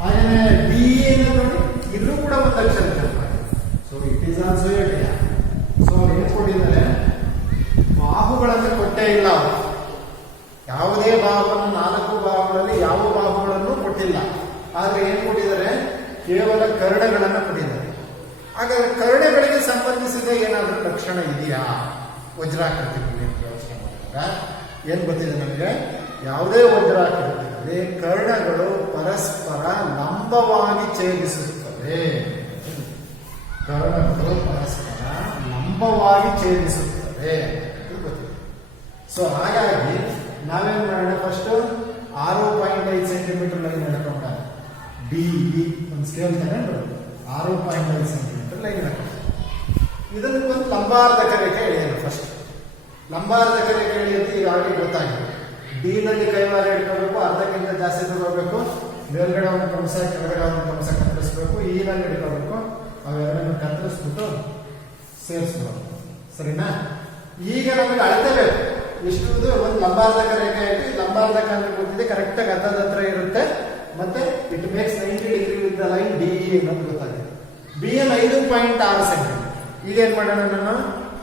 ಹಾಗೇನೆ DE ನೋಡಿ, ಇಲ್ಲೂ ಕೂಡ ಒಂದು ಅಕ್ಷರ ಜಂಪ್ ಆಗಿದೆ. So it is also A dia. So ಏನ್ ಕೊಟ್ಟಿದ್ದಾರೆ? ಬಾಹುಗಳನ್ನು ಕೊಟ್ಟೇ ಇಲ್ಲ ಅವರು. ಯಾವುದೇ ಬಾಹುವನ್ನು 4 ಬಾಹುಗಳಲ್ಲಿ ಯಾವ ಬಾಹುಗಳನ್ನು ಕೊಟ್ಟಿಲ್ಲ. ಆದ್ರೆ ಏನ್ ಕೊಟ್ಟಿದ್ದಾರೆ? ಕೇವಲ ಕರ್ಣಗಳನ್ನು ಕೊಟ್ಟಿದ್ದಾರೆ. ಹಾಗಾದ್ರೆ ಕರ್ಣಗಳಿಗೆ ಸಂಬಂಧಿಸಿದ ಏನಾದರೂ ಲಕ್ಷಣ ಇದೆಯಾ ವಜ್ರಾಕೃತಿ ಯೋಚನೆ ಮಾಡಿದಾಗ? ಏನ್ ಗೊತ್ತಿದೆ ನಮಗೆ? ಯಾವುದೇ ವಜ್ರಾಕೃತಿಯಲ್ಲಿ ಕರ್ಣಗಳು ಪರಸ್ಪರ ಲಂಬವಾಗಿ ಛೇದಿಸುತ್ತವೆ. ಕರ್ಣಗಳು ಪರಸ್ಪರ ಲಂಬವಾಗಿ ಛೇದಿಸುತ್ತವೆ ಗೊತ್ತಿದೆ. ಸೊ ಹಾಗಾಗಿ ನಾವೇನ್ ಮಾಡೋಣ? ಫಸ್ಟ್ 6.5 ಸೆಂಟಿಮೀಟರ್ ಲೈನ್ ಎಳ್ಕೊಂಡ DE ಒಂದು ಸ್ಕೇಲ್ ತಗೊಂಡು 6.5 ಸೆಂಟಿಮೀಟರ್ ಲೈನ್ ಎಳ್ಕೊಂಡ ಇದನ್ನು ಒಂದು ಲಂಬಾರ್ಧಕ ರೇಖೆ ಎಳೆಯೋಣ. ಫಸ್ಟ್ ಲಂಬಾರ್ಧಕ ರೇಖೆ ಎಳೆಯೋದು ಈಗಾಗಲೇ ಗೊತ್ತಾಗಿದೆ. ಡಿ ನಲ್ಲಿ ಕೈವಾರ ಇಟ್ಕೋಬೇಕು, ಅರ್ಧಕ್ಕಿಂತ ಜಾಸ್ತಿ ತಗೋಬೇಕು, ಮೇಲ್ಗಡೆ ಒಂದು ಕಂಸ ಕೆಳಗಡೆ ಒಂದು ಕಂಸ ಕತ್ತರಿಸಬೇಕು, ಈ ನಲ್ಲಿ ಇಟ್ಕೋಬೇಕು, ಅವೆರಡನ್ನು ಕತ್ತರಿಸ್ಬಿಟ್ಟು ಸೇರಿಸ್ಬೇಕು. ಸರಿನಾ? ಈಗ ನಮಗೆ ಅಳತೆ ಬೇಕು. ಎಷ್ಟು? ಒಂದು ಲಂಬಾರ್ಧಕ ರೇಖೆ ಆಯ್ತು. ಲಂಬಾರ್ಧಕ ಅಂತ ಗೊತ್ತಿದೆ, ಕರೆಕ್ಟ್ ಆಗಿ ಅರ್ಧದ ಹತ್ರ ಇರುತ್ತೆ. ಮತ್ತೆ it makes 90 degree with the line DE ಅನ್ನೋದು ಗೊತ್ತಾಗಿದೆ. BN 5.6 centimetre. ಇದೇನ್ ಮಾಡೋಣ? ನಾನು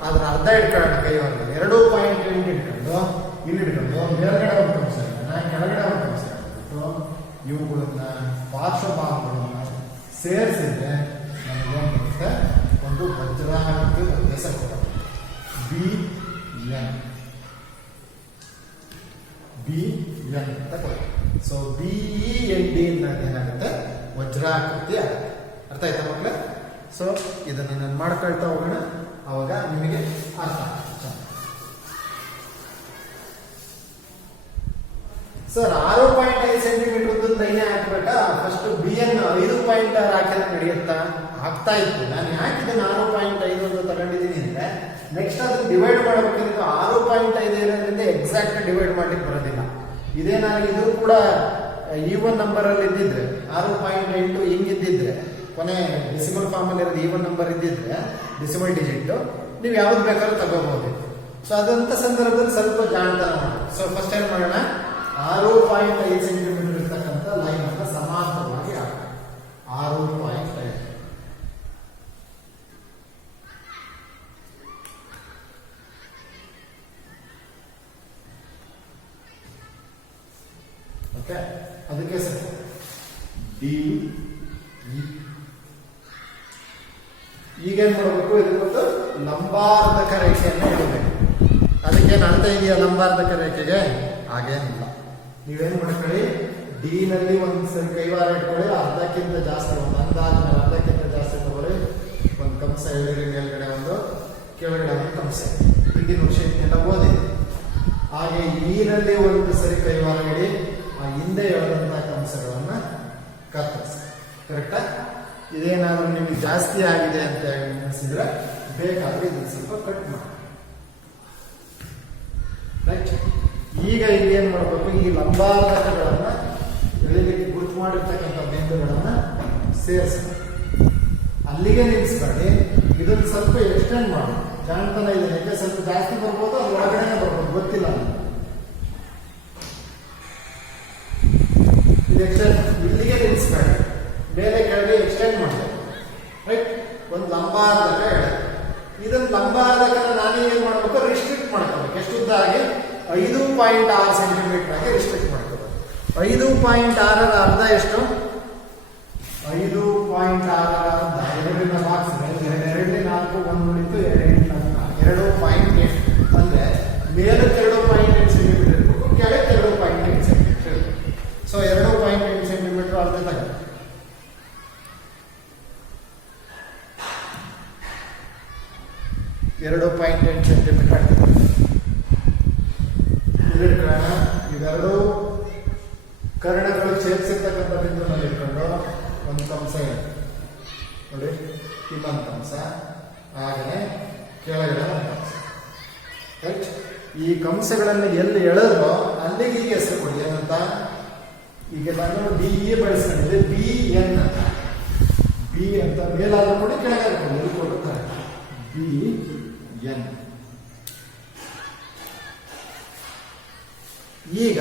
ಅದ್ರ ಅರ್ಧ ಇಟ್ಕೊಳ್ಳೋಣ ಕೈವರ್ಗ. 2.8 ಇಟ್ಕೊಂಡು ಇಲ್ಲಿ ಇಟ್ಕೊಂಡು ಮೇಲ್ಗಡೆ ಒಂದು ಕಂಸ ಕೆಳಗಡೆ ಒಂದು ಕಂಸ ಇಟ್ಬಿಟ್ಟು ಇವುಗಳನ್ನ ಪಾರ್ಶ್ವಭಾಗಗಳನ್ನ ಸೇರಿಸಿದ್ರೆ ನಮಗೇನು ಬರುತ್ತೆ? ಒಂದು ವಜ್ರಾಕೃತಿ ಪ್ರದೇಶ ಕೊಡುತ್ತೆ. BN ಅಂತ ಕೊಡುತ್ತೆ. ಸೊ BEND ಏನಾಗುತ್ತೆ? ವಜ್ರಾಕೃತಿ ಆಗುತ್ತೆ. ಅರ್ಥ ಆಯ್ತಾ ಮಕ್ಕಳೇ? ಸೊ ಇದನ್ನು ನಾನು ಮಾಡ್ಕೊಳ್ತಾ ಹೋಗೋಣ, ಅವಾಗ ನಿಮಗೆ ಅರ್ಥ ಆಗುತ್ತೆ. ಸರ್ 6.5 ಸೆಂಟಿಮೀಟರ್ ಲೈನೇ ಹಾಕ್ಬೇಕಾ? ಫಸ್ಟ್ ಬಿ ಅನ್ನು 5.6 ಹಾಕಿದ್ರೆ ನಡೆಯುತ್ತಾ? ಆಗ್ತಾ ಇತ್ತು. ನಾನು ಯಾಕೆ ಇದನ್ನು 6.5 ಅಂತ ತಗೊಂಡಿದ್ದೀನಿ ಅಂದ್ರೆ, ನೆಕ್ಸ್ಟ್ ಅದನ್ನ ಡಿವೈಡ್ ಮಾಡಬೇಕಿದ್ರೆ 6.5 ಇರೋದ್ರಿಂದ ಎಕ್ಸಾಕ್ಟ್ ಡಿವೈಡ್ ಮಾಡ್ಲಿಕ್ಕೆ ಬರೋದಿಲ್ಲ. ಇದೇ ನಾನು ಇದು ಕೂಡ ಈವನ್ ನಂಬರ್ ಅಲ್ಲಿ ಇದ್ದಿದ್ರೆ 6.8 ಹಿಂಗಿದ್ದಿದ್ರೆ, ಕೊನೆ ಡೆಸಿಮಲ್ ಫಾರ್ಮ್ ಅಲ್ಲಿ ಇರೋದು ಈವನ್ ನಂಬರ್ ಇದ್ದಿದ್ರೆ ಡೆಸಿಮಲ್ ಡಿಜಿಟ್ ನೀವು ಯಾವ್ದು ಬೇಕಾದ್ರೂ ತಗೋಬಹುದು. ಸೊ ಅದಂತ ಸಂದರ್ಭದಲ್ಲಿ ಸ್ವಲ್ಪ ಜಾಣತನ ಮಾಡಿ. ಸೊ ಫಸ್ಟ್ ಏನ್ ಮಾಡೋಣ, 6.5 ಸೆಂಟಿಮೀಟರ್ ಇರ್ತಕ್ಕಂಥ ಲೈನ್ ಅನ್ನ ಸಮಾಂತರವಾಗಿ ಹಾಕಿ 6.5. ಓಕೆ, ಅದಕ್ಕೆ ಸರ್ ಡಿ. ಈಗೇನ್ ಮಾಡಬೇಕು, ಇದಕ್ಕೆ ಲಂಬಾರ್ಧಕ ರೇಖೆಯನ್ನು ಎಳಿಬೇಕು. ಅದಕ್ಕೇನು ಅರ್ಥ ಇದೆಯಾ ಲಂಬಾರ್ಧಕ ರೇಖೆಗೆ? ಹಾಗೇನಿಲ್ಲ. ನೀವೇನ್ ಮಾಡ್ಕೊಳ್ಳಿ, ಡಿ ನಲ್ಲಿ ಒಂದು ಸರಿ ಕೈವಾರ ಇಟ್ಕೊಳ್ಳಿ, ಅರ್ಧಕ್ಕಿಂತ ಜಾಸ್ತಿ, ಒಂದು ಅಂದಾಜು ಅರ್ಧಕ್ಕಿಂತ ಜಾಸ್ತಿ ತಗೊಳ್ಳಿ. ಒಂದು ಕಂಸ ಎಳಿರಿ, ಮೇಲ್ಗಡೆ ಒಂದು, ಕೆಳಗಡೆ ಒಂದು ಕಂಸ. ಹಿಂದಿನ ವರ್ಷ ಎಲ್ಲ ಓದಿದೆ. ಹಾಗೆ ಈ ನಲ್ಲಿ ಒಂದು ಸರಿ ಕೈವಾರ ಇಡಿ, ಆ ಹಿಂದೆ ಎಳೆದಂತಹ ಕಂಸಗಳನ್ನ ಕತ್ತರಿಸಿ. ಕರೆಕ್ಟಾ? ಇದೇನಾದ್ರೂ ನಿಮಗೆ ಜಾಸ್ತಿ ಆಗಿದೆ ಅಂತ ಅನಿಸಿದ್ರೆ ಬೇಕಾದ್ರೆ ಇದನ್ನ ಸ್ವಲ್ಪ ಕಟ್ ಮಾಡಿ. ರೈಟ್. ಈಗ ಇಲ್ಲಿ ಏನ್ ಮಾಡಬೇಕು, ಈ ಲಂಬಾರ್ಧಕಗಳನ್ನ ಎಳಿಲಿಕ್ಕೆ ಗುರುತು ಮಾಡಿರ್ತಕ್ಕಂಥ ಬಿಂದುಗಳನ್ನ ಸೇರಿಸಿ ಅಲ್ಲಿಗೆ ನಿಲ್ಲಿಸ್ಬೇಡಿ. ಇದನ್ನ ಸ್ವಲ್ಪ ಎಕ್ಸ್ಟೆಂಡ್ ಮಾಡಿ. ಜಾಣತನ ಇದೆ, ಯಾಕೆ ಸ್ವಲ್ಪ ಜಾಸ್ತಿ ಬರ್ಬೋದು, ಅದು ಒಳಗಡೆ ಬರ್ಬೋದು, ಗೊತ್ತಿಲ್ಲ. ಇದು ಎಕ್ಸ್ಟೆಂಡ್ ಇಲ್ಲಿಗೆ ನಿಲ್ಲಿಸ್ಬೇಡಿ, ಮೇಲೆ ಕೆಳಗೆ ಎಕ್ಸ್ಟೆಂಡ್ ಮಾಡಬೇಕು. ರೈಟ್. ಒಂದು ಲಂಬಾರ್ಧಕ ಎಳೆ. ಇದನ್ನ ಲಂಬಾರ್ಧಕನ ನಾನೇ ಏನ್ ಮಾಡಬೇಕು, ರಿಸ್ಟ್ರಿಕ್ಟ್ ಮಾಡ್ಕೋಬೇಕು. ಎಷ್ಟು ಉದ್ದ ಆಗಿ 5.6 ಸೆಂಟಿಮೀಟರ್ ಆಗಿ ರಿಸ್ಟ್ರಿಕ್ಟ್ ಮಾಡ್ಕೋಬೇಕು. 5.6 ಅರ್ಧ ಎಷ್ಟು? 5.6 ಅರ್ಧ 2 ಬಾಕ್ಸ್ 2 4 1 ಉಳಿತು 2.8 ಅಂದ್ರೆ ಮೇಲಕ್ಕೆ 2.8 ಸೆಂಟಿಮೀಟರ್ ಇರಬೇಕು, ಕೆಳಗೆ 2.8 ಸೆಂಟಿಮೀಟರ್ ಇರಬೇಕು. ಸೊ 2.8 ಸೆಂಟಿಮೀಟರ್ ಅರ್ಧ ತಗೊಂಡು 2.8 ಸೆಂಟಿಮೀಟರ್ ಆಗ್ತದೆ. ಇವೆರಡು ಕರ್ಣಗಳು ಛೇದಿಸಿರ್ತಕ್ಕಂಥ ಬಿಂದುನಲ್ಲಿ ಇಟ್ಕೊಂಡು ಒಂದು ಕಂಸ ಇದೆ ನೋಡಿ, ಇನ್ನೊಂದು ಕಂಸ, ಹಾಗೆಯೇ ಕೆಳಗಡೆ ಒಂದು ಕಂಸ. ರೈಟ್. ಈ ಕಂಸಗಳನ್ನು ಎಲ್ಲಿ ಎಳೆದ್ರೋ ಅಲ್ಲಿಗೆ ಈಗ ಹೆಸರು ಕೊಡಿ. ಏನಂತ? ಈಗ ನಾನು ಡಿ ಇ ಬಳಸ್ಕೊಂಡಿದ್ದೆ, ಬಿ ಎನ್ ಅಂತ. ಬಿ ಅಂತ ಮೇಲಾದ್ರೂ ಕೊಡಿ, ಕೆಳಗಾದ್ರೂ ಕೊಡಿ, ಎಲ್ಲಿ ಕೊಡುತ್ತಾರೆ ಬಿ ಎನ್. ಈಗ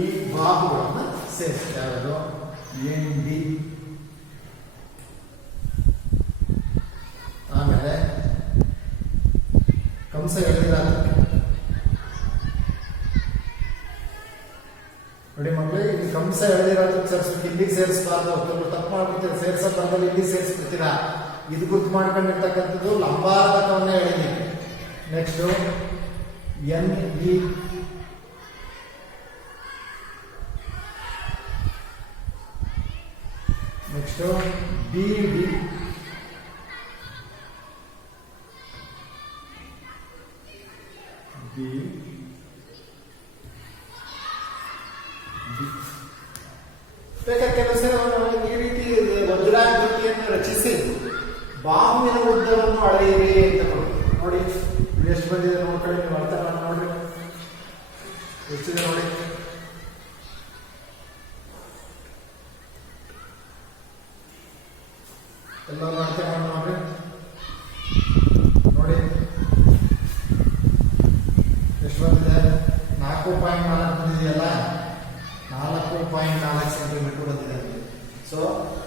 ಈ ಬಾಹುಗಳನ್ನು ಸೇರಿಸ್ತಾರೆ. ಎನ್ ಡಿ, ಆಮೇಲೆ ಕಂಸ ಎಳೆದಿರೋದಕ್ಕೆ ನೋಡಿ ಮಕ್ಕಳು, ಇಲ್ಲಿ ಕಂಸ ಎಳೆದಿರೋದಕ್ಕೆ ಸೇರಿಸ್ಬೇಕು, ಇಲ್ಲಿಗೆ ಸೇರಿಸಬಾರ್ದು. ತಪ್ಪು ಮಾಡ್ಬಿಡ್ತೀರ, ಸೇರಿಸೋ ಬರದಲ್ಲಿ ಇಲ್ಲಿಗೆ ಸೇರಿಸ್ಬಿಡ್ತೀರಾ. ಇದು ಗುರ್ತು ಮಾಡ್ಕೊಂಡಿರ್ತಕ್ಕಂಥದ್ದು ಲಂಬಾರ್ಧಕವನ್ನೇ ಎಳಿಲಿಕ್ಕೆ. Next N E, next B D, B ಬೇಕಾದ್ರೆ ಕೆಲಸ ಈ ರೀತಿ ವಜ್ರಾಕೃತಿಯನ್ನು ರಚಿಸಿ ಬಾಹುವಿನ ಉದ್ದವನ್ನು ಅಳೆಯಿರಿ ಅಂತ ನೋಡಿ. ಎಷ್ಟು ಬಂದಿದೆ ನೋಡ್ಕೊಳ್ಳಿ, ನೀವು ಅರ್ಥ ಮಾಡಿ ನೋಡ್ರಿ ಎಷ್ಟಿದೆ ನೋಡಿ. ಎಲ್ಲರೂ ಅರ್ಥ ಮಾಡಿ ನೋಡ್ರಿ. ನೋಡಿ ಎಷ್ಟು ಬಂದಿದೆ? 4.4 ಬಂದಿದೆಯಲ್ಲ, 4.4 ಸೆಂಟಿಮೀಟರ್ ಬಂದಿದೆ. ಸೊ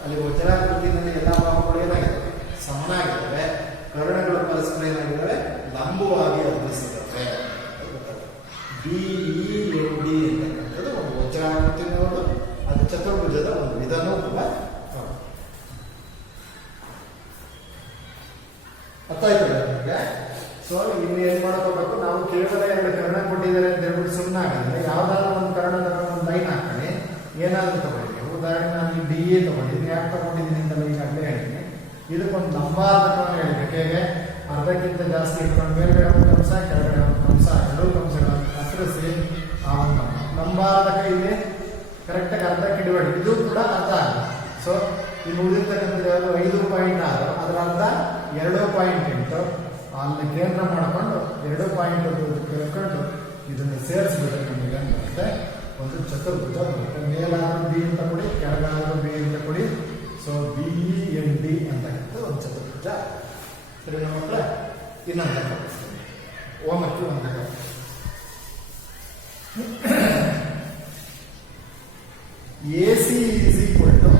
ಅಲ್ಲಿ ವಜ್ರಾಕೃತಿನಲ್ಲಿ ಎಲ್ಲ ಬಾಹುಗಳು ಏನಾಗಿದೆ? ಸಮನಾಗಿದ್ದಾವೆ. ಕರ್ಣಗಳು ಪರಸ್ಪರ ಏನಾಗಿದ್ದಾವೆ? ಲಂಬವಾಗಿ ಅರ್ಧಿಸಿದ್ದಾವೆ. ಬಿ ಇ ಎನ್ ಡಿ ಅಂತಕ್ಕಂಥದ್ದು ಒಂದು ವಜ್ರಾಕೃತಿ ನೋಡು, ಅದು ಚತುರ್ಭುಜದ ಒಂದು ವಿಧಾನವೂ ಕೂಡ ಅರ್ಥ ಆಯ್ತದೆ ನಿಮಗೆ. ಸೊ ಇನ್ನು ಏನ್ ಮಾಡ್ಕೋಬೇಕು, ನಾವು ಕೇವಲ 2 ಕರ್ಣ ಕೊಟ್ಟಿದ್ದಾರೆ ಅಂತ ಹೇಳ್ಬಿಟ್ಟು ಸುಮ್ಮನೆ ಆಗಿದ್ರೆ ಯಾವ್ದಾದ್ರು ಒಂದು ಕರ್ಣದ ಒಂದು ಲೈನ್ ಹಾಕೊಳ್ಳಿ, ಏನಾದ್ರು ತಗೊಳ್ಳಿ. ಉದಾಹರಣೆ ನಾನು ಡಿ ಎ ತಗೊಂಡಿದ್ದೀನಿ, ಯಾಕೆ ತಗೊಂಡಿದ್ದೀನಿ ಅಂತ ಈಗಾಗಲೇ ಹೇಳಿದ್ದೀನಿ. ಇದಕ್ಕೊಂದು ಲಂಬಾರ್ಧಕವನ್ನು ಹೇಳಬೇಕು. ಹೇಗೆ? ಅರ್ಧಕ್ಕಿಂತ ಜಾಸ್ತಿ ಇಟ್ಕೊಂಡು ಮೇಲ್ಗಡೆ ಒಂದು ಕಂಸ, ಕೆಳಗಡೆ ಒಂದು ಕಂಸ, ಎರಡೂ ಕಂಸಗಳನ್ನು ಕತ್ತರಿಸಿ ಆ ಒಂದು ಲಂಬಾರ್ಧಕ ಇಲ್ಲಿ ಕರೆಕ್ಟಾಗಿ ಅರ್ಧಕ್ಕೆ ಇಡಬೇಡಿ. ಇದು ಕೂಡ ಅರ್ಧ ಆಗ. ಸೊ ಇಲ್ಲಿ ಉಳಿದಿರ್ತಕ್ಕಂಥದ್ದು ಯಾವುದು 5.6, ಅದರ ಅರ್ಧ 2.8. ಅಲ್ಲಿ ಕೇಂದ್ರ ಮಾಡಿಕೊಂಡು 2.1 ಕೇಳ್ಕೊಂಡು ಇದನ್ನು ಸೇರಿಸ್ಬಿಟ್ರೆ ನಮಗೆ ಏನು ಬರುತ್ತೆ? ಒಂದು ಚತುರ್ಭುಜ ಬರುತ್ತೆ. ಮೇಲಾದರೂ ಬಿ ಅಂತ ಕೊಡಿ, ಕೆಳಗಾದರೂ ಬಿ ಅಂತ ಕೊಡಿ. ಸೊ BEND ಅಂತಕ್ಕಂಥ ಒಂದು ಚತುರ್ಭುಜ. ಸರಿ ನಮ್ಮ ಹತ್ರ ಇನ್ನೊಂದು ಲೆಕ್ಕ ಓಮಕ್ಕೆ ಒಂದು ಲೆಕ್ಕ. AC is equal to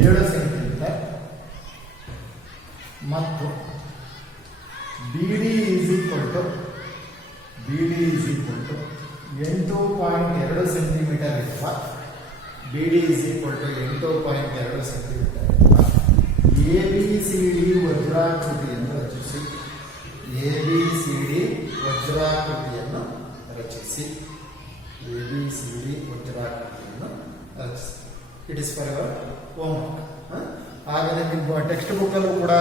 7 centimetre ಮತ್ತು BD is equal to 8.2 centimetre ಇರುವ BD is equal to 8.2 centimetre ಇರುವ ABCD ವಜ್ರಾಕೃತಿಯನ್ನು ರಚಿಸಿ. ABCD ವಜ್ರಾಕೃತಿಯನ್ನು ರಚಿಸಿ. ABCD ವಜ್ರಾಕೃತಿಯನ್ನು ರಚಿಸಿ. It is for your homework. ಹಾಗೆ ನಿಮ್ಮ ಟೆಕ್ಸ್ಟ್ ಬುಕ್ಕಲ್ಲೂ ಕೂಡ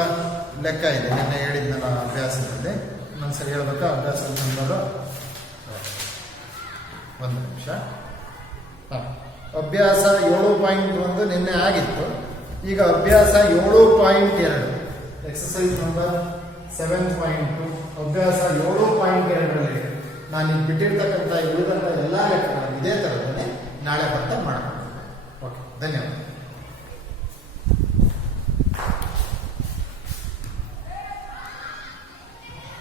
ಲೆಕ್ಕ ಇದೆ. ನಿನ್ನೆ ಹೇಳಿದ್ನಲ್ಲ ಅಭ್ಯಾಸದಲ್ಲಿ. ನಾನು ಸರಿ ಹೇಳ್ಬೇಕಾ? ಅಭ್ಯಾಸ ನಂಬರು 1 ನಿಮಿಷ. ಅಭ್ಯಾಸ 7.1 ನಿನ್ನೆ ಆಗಿತ್ತು. ಈಗ ಅಭ್ಯಾಸ 7.2 ಎಕ್ಸಸೈಸ್ ನಂಬರ್ 7.2 ಅಭ್ಯಾಸ 7.2ರಲ್ಲಿ ನಾನು ಈಗ ಬಿಟ್ಟಿರ್ತಕ್ಕಂಥ ಉಳಿದಂಥ ಎಲ್ಲ ಲೆಕ್ಕಗಳನ್ನು ಇದೇ ಥರದನ್ನೇ ನಾಳೆ ಬರ್ತಾ ಮಾಡ್ಕೊಂಡು. ಓಕೆ, ಧನ್ಯವಾದ.